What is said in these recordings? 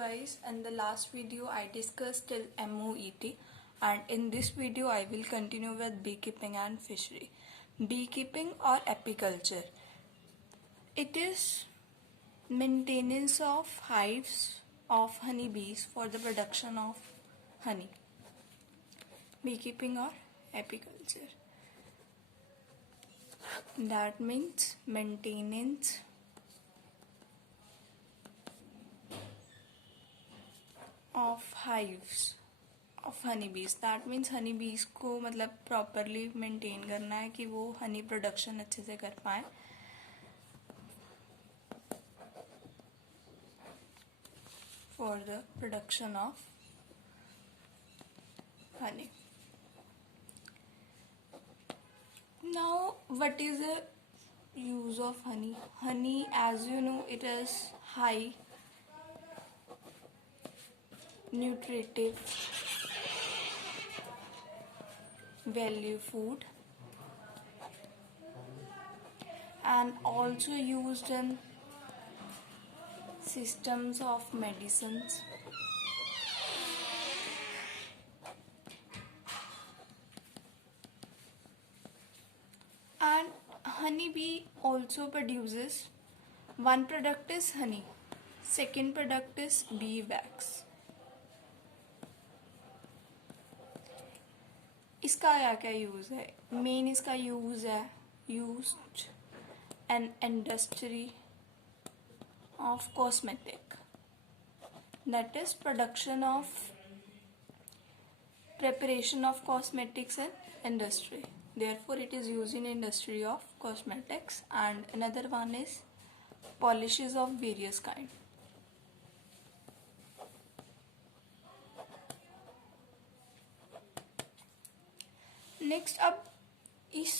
guys, in the last video I discussed till MOET, and in this video I will continue with beekeeping and fishery. Beekeeping or apiculture. It is maintenance of hives of honeybees for the production of honey. Beekeeping or apiculture. That means maintenance of hives of honeybees. That means honeybees को मतलब properly maintain करना है कि वो honey production अच्छे से कर पाए. For the production of honey. Now, what is the use of honey? Honey, as you know, it is high nutritive value food and also used in systems of medicines. And honeybee also produces one product is honey, second product is bee wax. इसका क्या क्या यूज है? मेन इसका यूज है used an industry of cosmetic, that is production of preparation of cosmetics in industry. Therefore it is used in industry of cosmetics. And another one is polishes of various kind. Next, अब इस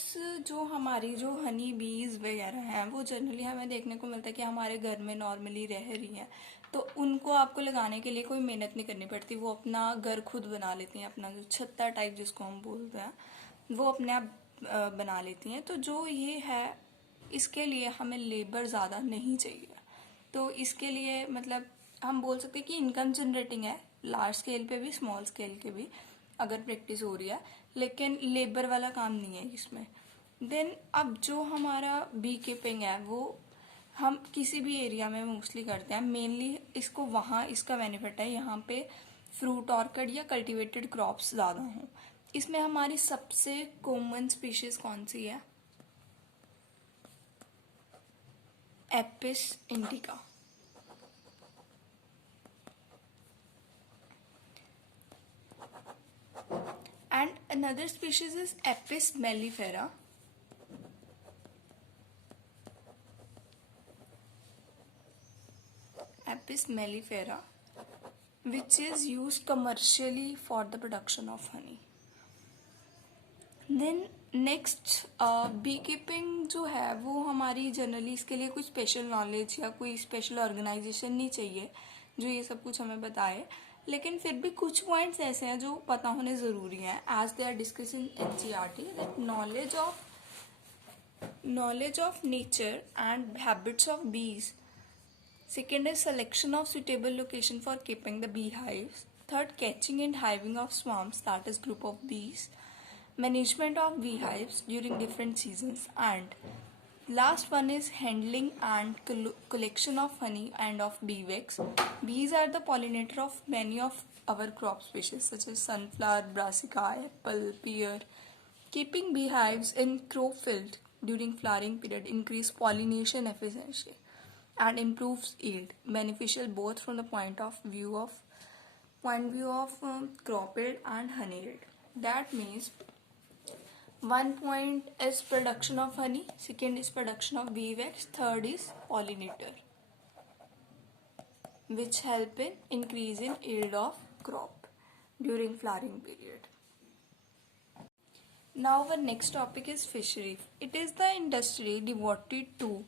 जो हमारी जो हनी बीज वगैरह हैं वो जनरली हमें देखने को मिलता है कि हमारे घर में नॉर्मली रह रही हैं, तो उनको आपको लगाने के लिए कोई मेहनत नहीं करनी पड़ती. वो अपना घर खुद बना लेती हैं, अपना जो छत्ता टाइप जिसको हम बोलते हैं वो अपने आप बना लेती हैं. तो जो ये है इसके लिए हमें लेबर ज़्यादा नहीं चाहिए. तो इसके लिए मतलब हम बोल सकते हैं कि इनकम जनरेटिंग है, लार्ज स्केल पे भी स्मॉल स्केल के भी अगर प्रैक्टिस हो रही है, लेकिन लेबर वाला काम नहीं है इसमें. देन अब जो हमारा बी कीपिंग है वो हम किसी भी एरिया में मोस्टली करते हैं. मेनली इसको वहाँ इसका बेनिफिट है यहाँ पे फ्रूट ऑर्किड या कल्टीवेटेड क्रॉप्स ज़्यादा हों. इसमें हमारी सबसे कॉमन स्पीशीज कौन सी है? Apis indica. And another species is Apis mellifera. Apis mellifera, which is used commercially for the production of honey. Then next, beekeeping जो है वो हमारी जनरली इसके लिए कोई स्पेशल नॉलेज या कोई स्पेशल ऑर्गेनाइजेशन नहीं चाहिए जो ये सब कुछ हमें बताए, लेकिन फिर भी कुछ पॉइंट्स ऐसे हैं जो पता होने ज़रूरी हैं. As they are discussing NCERT, that knowledge of nature and habits of bees. Second is selection of suitable location for keeping the beehives. Third, catching and hiving of swarms, that is group of bees. Management of beehives during different seasons. And last one is handling and collection of honey and of bee wax. Bees are the pollinator of many of our crop species such as sunflower, brassica, apple, pear. Keeping beehives in crop field during flowering period increase pollination efficiency and improves yield, beneficial both from the point of view of crop yield and honey yield. That means one point is production of honey, second is production of bee wax, third is pollinator, which help in increase in yield of crop during flowering period. Now our next topic is fishery. It is the industry devoted to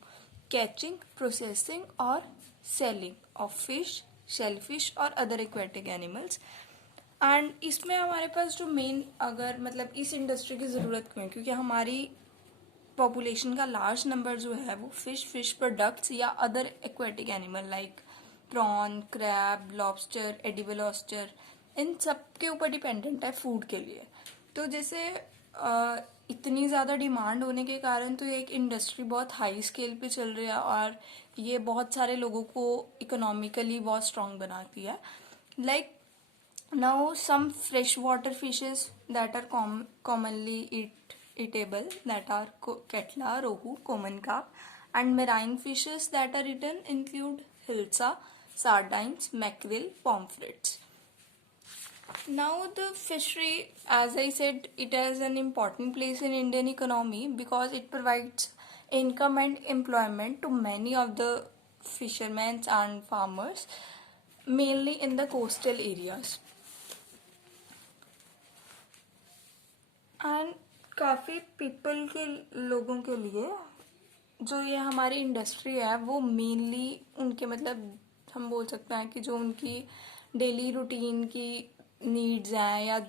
catching, processing or selling of fish, shellfish or other aquatic animals. And इसमें हमारे पास जो मेन अगर मतलब इस इंडस्ट्री की ज़रूरत क्यों है, क्योंकि हमारी पॉपुलेशन का लार्ज नंबर जो है वो फिश प्रोडक्ट्स या other aquatic animal like prawn, crab, lobster, edible oyster, इन सब के ऊपर डिपेंडेंट है फूड के लिए। तो जैसे इतनी ज़्यादा डिमांड होने के कारण तो ये एक इंडस्ट्री बहुत हाई स्केल पे चल रही है और ये बहुत सारे लोगों को इकोनॉमिकली बहुत स्ट्रांग बनाती है। Like now some freshwater fishes that are commonly eatable, that are ketla, rohu, common carp, and marine fishes that are eaten include hilsa, sardines, mackerel, pomfrets. Now the fishery, as I said, it has an important place in Indian economy because it provides income and employment to many of the fishermen and farmers, mainly in the coastal areas. And काफ़ी पीपल के लोगों के लिए जो ये हमारी इंडस्ट्री है वो मेनली उनके मतलब हम बोल सकते हैं कि जो उनकी डेली रूटीन की नीड्स हैं या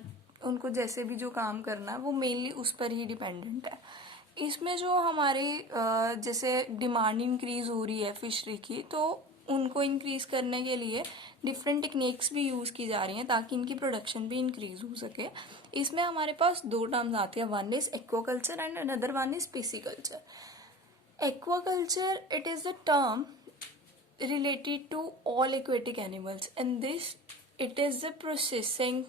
उनको जैसे भी जो काम करना है वो मेनली उस पर ही डिपेंडेंट है। इसमें जो हमारी जैसे डिमांड इंक्रीज हो रही है फिशरी की, तो उनको इंक्रीज करने के लिए डिफरेंट टेक्निक्स भी यूज़ की जा रही हैं ताकि इनकी प्रोडक्शन भी इंक्रीज हो सके। इसमें हमारे पास दो टर्म्स आती है, one is aquaculture and another one is pisciculture. Aquaculture it is the term related to all aquatic animals. In this, it is the processing,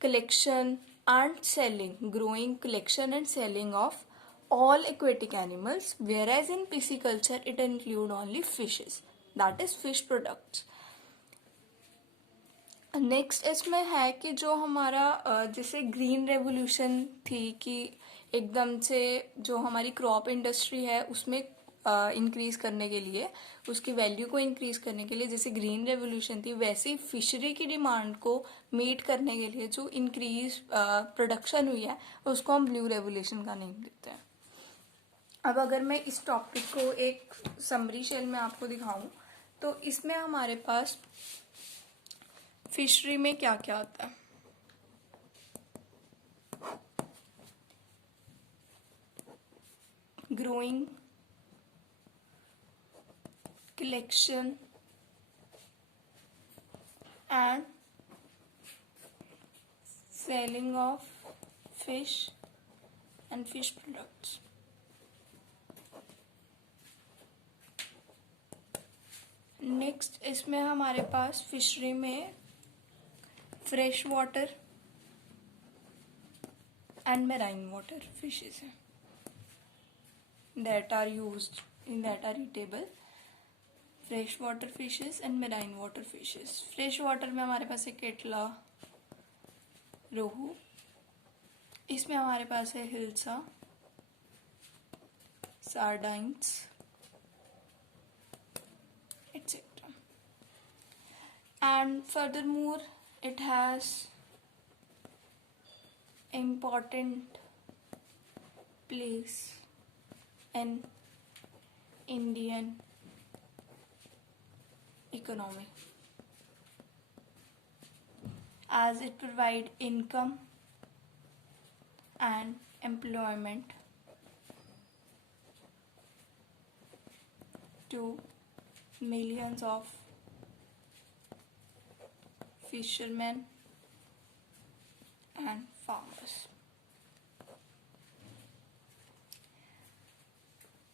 collection and selling, growing, collection and selling of all aquatic animals, whereas in pisciculture it include only fishes, that is fish products. Next इसमें है कि जो हमारा जैसे green revolution थी कि एकदम से जो हमारी क्रॉप इंडस्ट्री है उसमें इंक्रीज करने के लिए, उसकी वैल्यू को इंक्रीज करने के लिए जैसे ग्रीन रेवोल्यूशन थी, वैसे ही फिशरी की डिमांड को मीट करने के लिए जो इंक्रीज प्रोडक्शन हुई है उसको हम ब्लू रेवोल्यूशन का नेम देते हैं। अब अगर मैं इस टॉपिक को एक समरी शेल में आपको दिखाऊं तो इसमें हमारे पास फिशरी में क्या क्या आता है। Growing, collection and selling of fish and fish products. Next इसमें हमारे पास फिशरी में fresh water and marine water fishes हैं that are used in that are eatable, fresh water fishes and marine water fishes. Fresh water में हमारे पास है केटला, रोहू, इसमें हमारे पास है हिल्सा, सार्डाइन्स etc. And furthermore it has important place in Indian economy as it provide income and employment to millions of fishermen and farmers.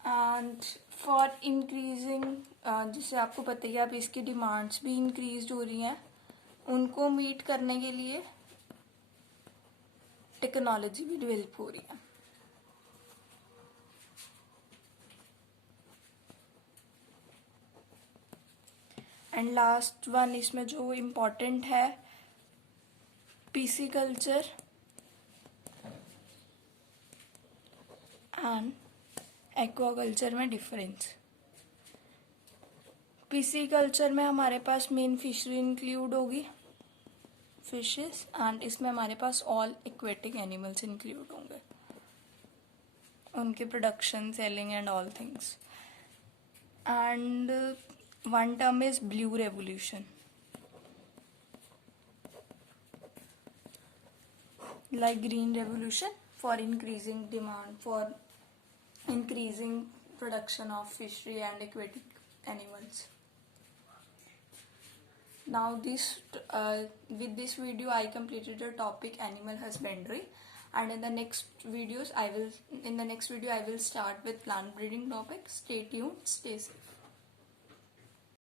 And for increasing, जैसे आपको पता ही, अब इसकी डिमांड्स भी इंक्रीज हो रही हैं, उनको मीट करने के लिए टेक्नोलॉजी भी डेवलप हो रही है। एंड लास्ट वन इसमें जो इम्पोर्टेंट है, पिसिकल्चर एंड एक्वाकल्चर में डिफरेंस। पिसिकल्चर में हमारे पास मेन फिशरी इंक्लूड होगी, फिशेस, एंड इसमें हमारे पास ऑल एक्वेटिक एनिमल्स इंक्लूड होंगे, उनके production, selling and all things. And one term is blue revolution, like green revolution for increasing demand, for increasing production of fishery and aquatic animals. now with this video I completed the topic animal husbandry, and in the next video I will start with plant breeding topic. Stay tuned, stay safe.